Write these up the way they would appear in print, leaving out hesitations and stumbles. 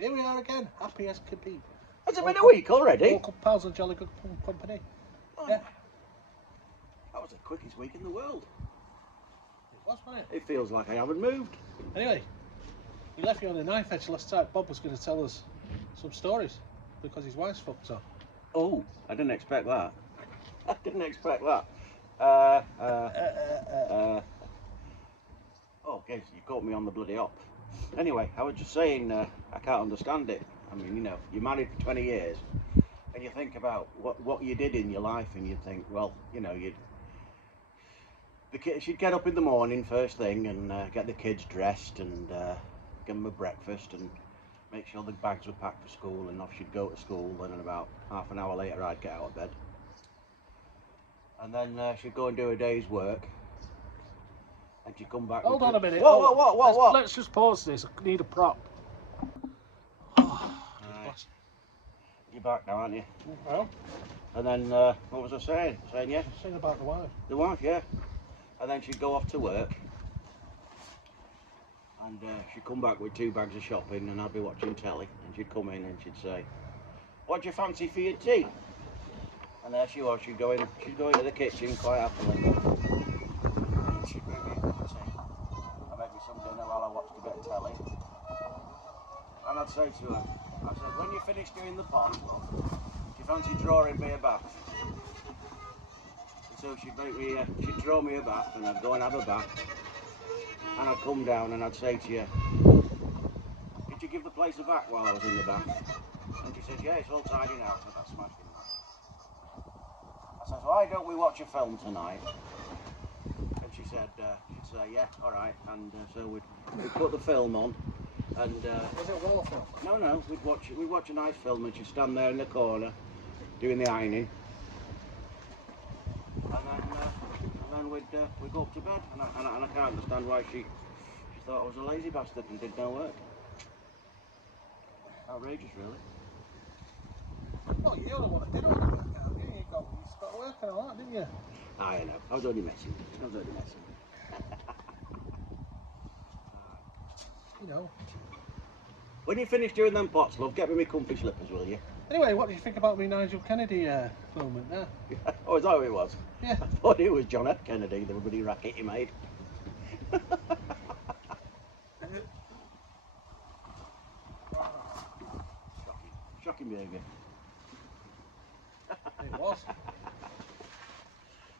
Here we are again, happy as can be. Has it been a week already? Local pals and Jolly Good Company. Oh, Yeah. That was the quickest week in the world. It was, wasn't it? It feels like I haven't moved. Anyway, we left you on a knife edge last time. Bob was going to tell us some stories because his wife's fucked up. Oh, I didn't expect that. I didn't expect that. Oh, guys, you caught me on the bloody hop. Anyway, I was just saying, I can't understand it. I mean, you know, you're married for 20 years, and you think about what you did in your life, and you think, well, you know, she'd get up in the morning first thing and get the kids dressed and give them a breakfast and make sure the bags were packed for school, and off she'd go to school, and then about half an hour later I'd get out of bed. And then she'd go and do a day's work, and she'd come back. Hold on a minute. What? Let's just pause this. I need a prop. Right. You're back now, aren't you? Well, And then, what was I saying? Saying, yeah? saying about the wife. The wife, yeah. And then she'd go off to work, and she'd come back with 2 bags of shopping, and I'd be watching telly, and she'd come in and she'd say, "What do you fancy for your tea?" And there she was, she'd go into the kitchen quite happily. And she'd make me a cup of tea, and make me some dinner while I watched a bit of telly. And I'd say to her, I said, "When you finish doing the pot, love, do you fancy drawing me a bath?" And so she'd draw me a bath, and I'd go and have a bath. And I'd come down and I'd say to you, "Did you give the place a vac while I was in the bath?" And she said, "Yeah, it's all tidy now." I said, "That's smashing that." I said, "Why don't we watch a film tonight?" And she'd say, "Yeah, all right." And so we'd put the film on, and Was it a war film? no, we'd watch a nice film, and she'd stand there in the corner doing the ironing, and then we'd go up to bed, and I can't understand why she thought I was a lazy bastard and did no work. Outrageous, really. Well, you're the one that did all the work, aren't you? You started working a lot, didn't you? I know. I was only messing. You know. When you finish doing them pots, love, get me my comfy slippers, will you? Anyway, what do you think about me Nigel Kennedy moment there? Oh, is that who it was? Yeah. I thought it was John F. Kennedy, the bloody racket he made. Shocking behaviour. It was.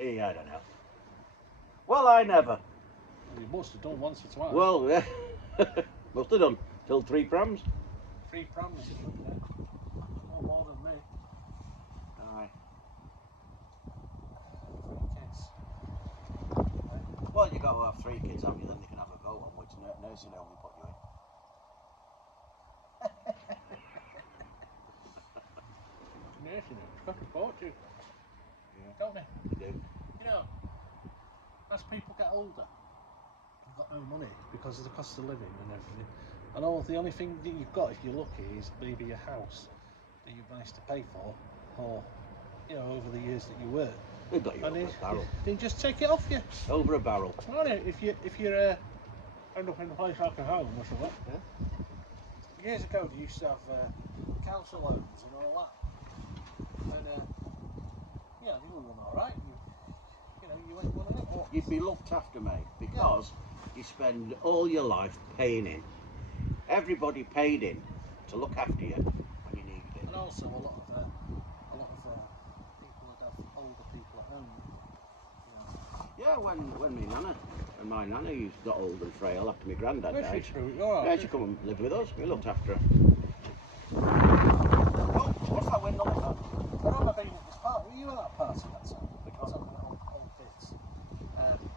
Yeah, I don't know. Well, I never. You must have done once or twice. Well, yeah. Must have done. Till 3 prams. 3 prams, yeah. No more than me. Aye. 3 kids. Well, you got to have 3 kids, haven't you? Then you can have a vote on which nursing home they put you in. Nursing it. It's got to afford to. Yeah. Don't they? You do. You know, as people get older, you've got no money because of the cost of living and everything. And the only thing that you've got, if you're lucky, is maybe a house that you've managed to pay for, or you know, over the years that you work. They've got you over a barrel. They just take it off you. Over a barrel. Well, if you're end up in a place like a home or something. Yeah. Years ago, they used to have council loans and all that, and yeah, they were all right. You know, you went one of them. You'd be looked after, mate, because you spend all your life paying in. Everybody paid in to look after you when you needed it. And also a lot of people would have older people at home. You know. Yeah, when my nana got old and frail after my granddad Where's died. she through? Right, Yeah, she come and lived with us. We looked after her. Oh, what's that wind on the phone? I remember being at this party. Were you at that party that time? Because of the old bits.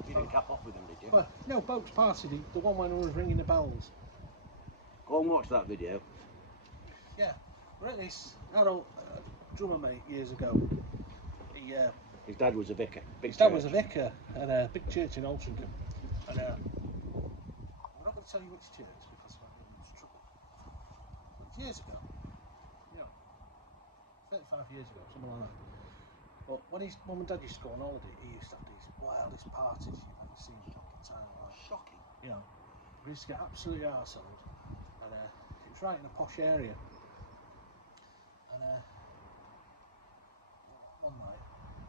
You didn't cap off with him, did you? Well, no, Boat's party, the one when I was ringing the bells. Go and watch that video. Yeah, we're at this adult drummer mate years ago. His dad was a vicar. His dad was a vicar at a big church in Altrincham. And I'm not going to tell you which church because I might get into trouble. But it's years ago, you know, 35 years ago, something like that. But when his mum and dad used to go on holiday, he used to have these wildest parties you've ever seen in fucking time. Like, Shocking. you know, we used to get absolutely arseholed. And it was right in a posh area. And one night,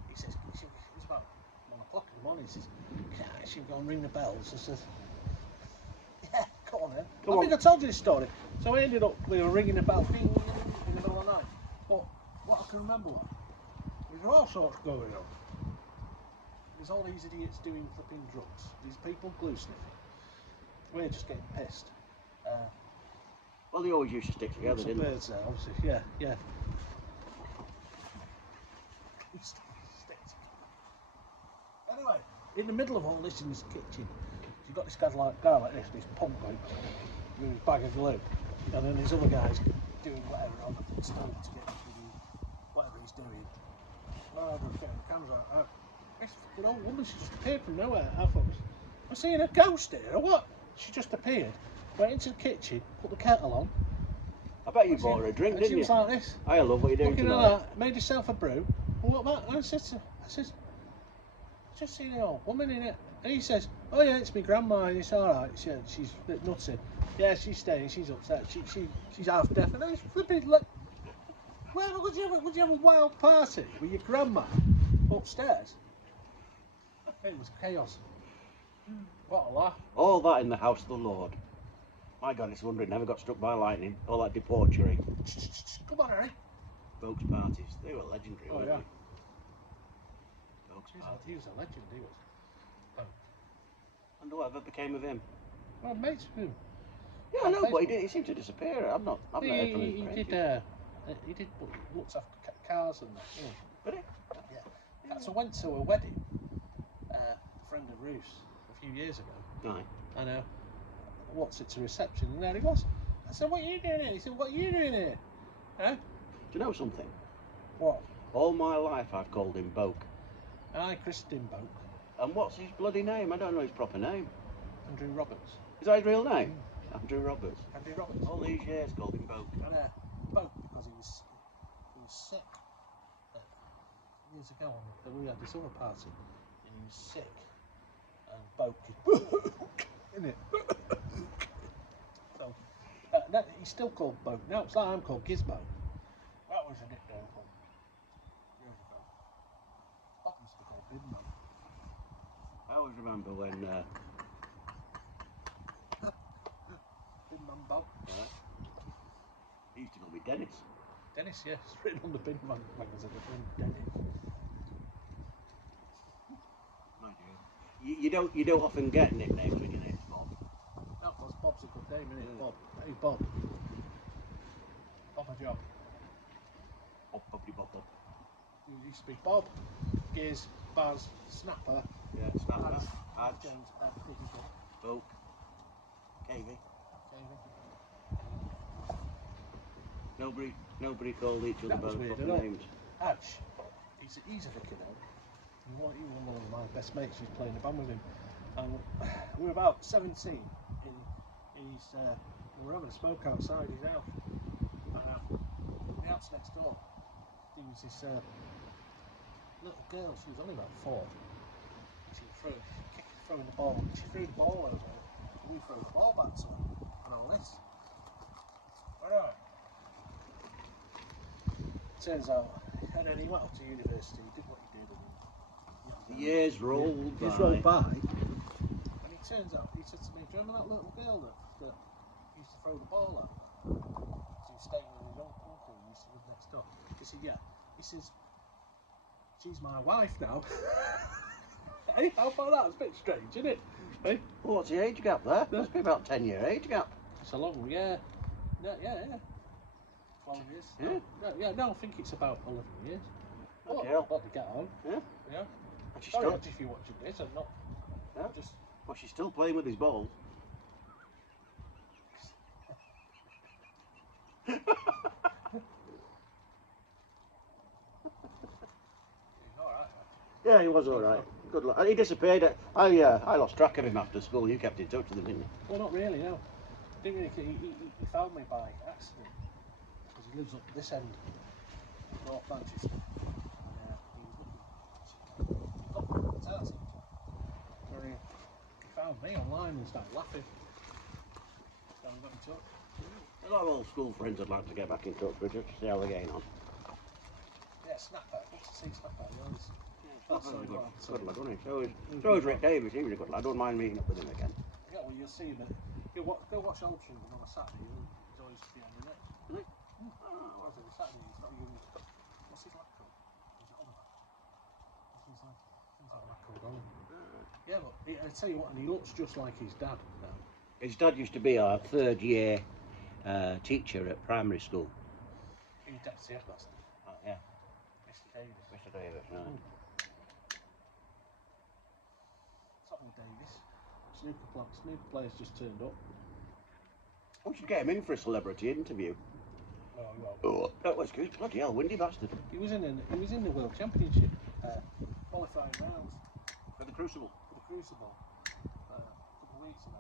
he says, it was about 1 o'clock in the morning, he says, can I actually go and ring the bells? I said, yeah, come on then. I think I told you this story. So we were ringing the bell in the middle of the night. But what I can remember was, there was all sorts going on. There's all these idiots doing flipping drugs. These people glue sniffing. We're just getting pissed. Well, they always used to stick together, some didn't they? birds there, obviously. Yeah, yeah. Anyway, in the middle of all this in this kitchen, you've got this guy like this punk going with his bag of glue, and then these other guys doing whatever on the stove to get to do whatever he's doing. And I had to get the camera out. This fucking old woman, she just appeared from nowhere. I thought, am I seeing a ghost here or what? She just appeared, went into the kitchen, put the kettle on. I bet you bought her a drink, and didn't she you? was like this. I love what you're doing Looking tonight. at that, made herself a brew. And what about? I said, just seen an old woman in it. And he says, oh yeah, it's my grandma. And it's all right. She's a bit nutty. Yeah, she's staying. She's upset. She's half deaf. And it's flipping. Look, would you have a wild party with your grandma upstairs? It was chaos. What a laugh. All that in the house of the Lord. My God, it's wonder it never got struck by lightning. All that debauchery. Come on, Harry. Folks' parties, they were legendary, Oh weren't yeah. they? Folks' He parties. was a legend. He was. Wonder whatever became of him. Well, mates with him. Yeah, I know, but he seemed to disappear. I've not heard from him for ages. He did looks after cars and that. Yeah. But Yeah. So I went to a wedding, a friend of Ruth's, a few years ago. Right. And what's it to reception? And there he was. I said, what are you doing here? He said, what are you doing here? Do you know something? What? All my life I've called him Boke. And I christened him Boke. And what's his bloody name? I don't know his proper name. Andrew Roberts. Is that his real name? Andrew Roberts. Andrew Roberts. All these years called him Boke. And Boke because he was sick. Years ago, we had this other party, and he was sick. And Boke is isn't it? So he's still called Boke. Now it's like I'm called Gizmo. That was a nickname from years ago. Bob used to be called Bidmo. I always remember when Bidman Bob. he used to call me Dennis. Dennis, yeah, it's written on the Bidman magazine. Dennis. You don't often get nicknames when your name's Bob. No, of course, Bob's a good name, isn't it? Bob. Hey, Bob. Bob a job. Bob. It used to be Bob, Giz, Baz, Snapper. Yeah, Snapper, Adge, James, Boke, Cavey. Nobody called each other That was by weird, proper isn't it? names. Adge, he's a vicar now. He was one of my best mates. Who's playing the band with him, and we were about 17. We were having a smoke outside his house, and the house next door, there was this little girl. She was only about 4. She was throwing the ball. She threw the ball over, and we threw the ball back to her, and all this. Alright. Turns out, and then he went off to university. He did what he did. The years rolled by. Years rolled by. And he turns out, he said to me, do you remember that little girl that used to throw the ball at? So he was staying with his uncle who used to live next door. He said, yeah. He says, she's my wife now. Hey, how about that? It's a bit strange, isn't it? Hey? Well, what's the age gap there? Must be about 10-year age gap. It's a long, yeah. Yeah. 12 years. Yeah. No, I think it's about 11 years. Okay. What to get on. Yeah. Yeah. And she's Sorry, still, if you're watching this, I'm not. Yeah. Just. well, she's still playing with his balls. He's alright. Yeah, he was all right. Good luck. He disappeared. I lost track of him after school. You kept in touch with him, didn't you? Well, not really, no. Didn't really. He found me by accident because he lives up this end, North Manchester, and he was looking for guitar teacher. So he found me online and started laughing. So we got in touch. A lot of old school friends I'd like to get back in touch with just to see how they're getting on. Yeah, Snapper. Good to see Snapper. That's That's so a glad. good lad, wasn't he? So is Rick Davis, he was a good lad. I don't mind meeting up with him again. Yeah, well, you'll see him. Go watch Altrincham on a Saturday. He's always behind the net. Really? Oh, every Saturday he's got you. What's his lap code? Is it Oliver? He's like lap code Oliver. Yeah, but I tell you what, and he looks just like his dad now. His dad used to be our third year teacher at primary school. He was deputy headmaster. Oh, yeah. Mr. Davis. Mr. Davis, yeah. Tommy Davis. Snooker players just turned up. We should get him in for a celebrity interview. No, he won't. Oh, that was good. Bloody hell, windy bastard. He was in the World Championship qualifying rounds For the Crucible. for the Crucible a couple of weeks ago.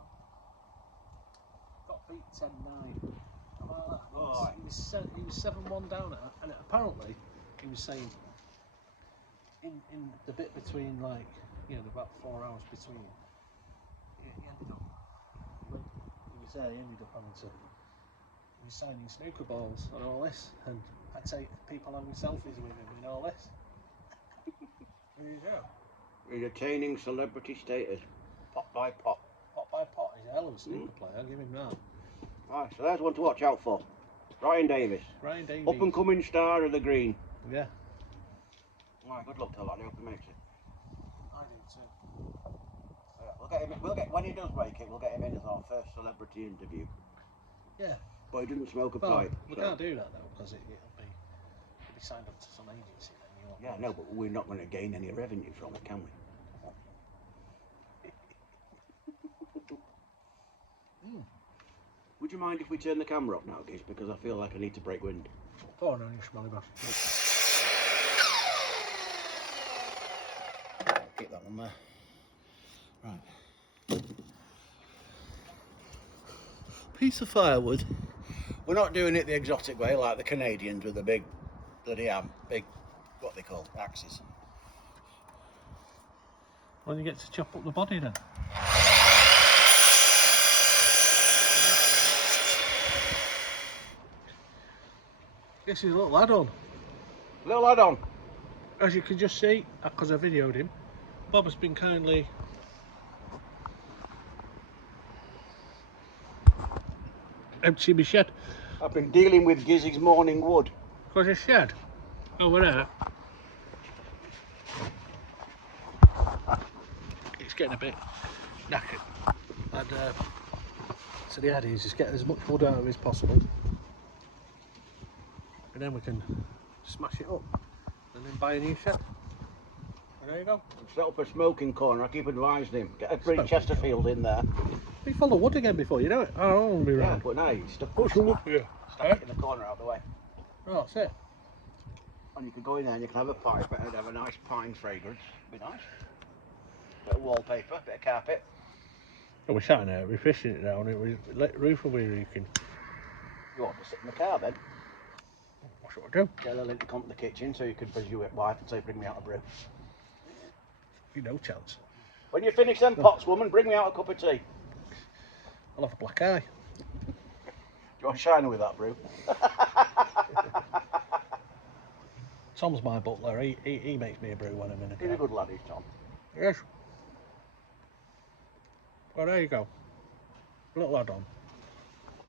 Got beat 10-9. How about that? Oh, He was 7-1 down, and apparently he was saying in the bit between, like, you know, about 4 hours between, he ended up. He was there. He ended up having to. He was signing snooker balls and all this, and I take people having selfies with him and all this. There you go. He's attaining celebrity status, pot by pot. Pot by pot, he's a hell of a snooker player. I'll give him that. Right, so there's one to watch out for. Ryan Davis. Ryan Davies. Up and coming star of the green. Yeah, Right, good luck to that. I hope he makes it. I do too. We'll get him. When he does make it, we'll get him in as our first celebrity interview. Yeah. But he didn't smoke a Well, pipe. we so- can't do that though because it'll be signed up to some agency then. You won't Yeah, be no, able but we're not going to gain any revenue from it, can we? Would you mind if we turn the camera off now, Giz? Because I feel like I need to break wind. to. Oh no, you smelly bastard. Keep that one there. Right. Piece of firewood. We're not doing it the exotic way like the Canadians with the big bloody big, what they call, axes. When you get to chop up the body then. This is a little add-on. Little add-on. As you can just see, because I videoed him, Bob has been kindly emptying my shed. I've been dealing with Gizzy's morning wood. Because his shed over there, it's getting a bit knackered. And so the idea is just get as much wood out of it as possible. And then we can smash it up and then buy a new shed. And there you go. Set up a smoking corner. I keep advising him. Get a Bree Smoking Chesterfield in there. We full of wood again before, you know it. I don't want to be Yeah, round. but now you stuck Yeah. Stack it in the corner out of the way. Oh, that's it. And you can go in there and you can have a pipe and have a nice pine fragrance. Be nice. Bit of wallpaper, bit of carpet. And we're sat in there, we're fishing it down, the roof will be leaking. You want to sit in the car then? What's what I do? Get Lily to come to the kitchen so you can visit your wife and say, bring me out a brew. You no chance. When you finish them pots, woman, bring me out a cup of tea. I'll have a black eye. Do you want shiner with that brew? Tom's my butler, he makes me a brew when I'm in a He's car. a good lad, he's Tom. Yes. Well, there you go. A little add-on.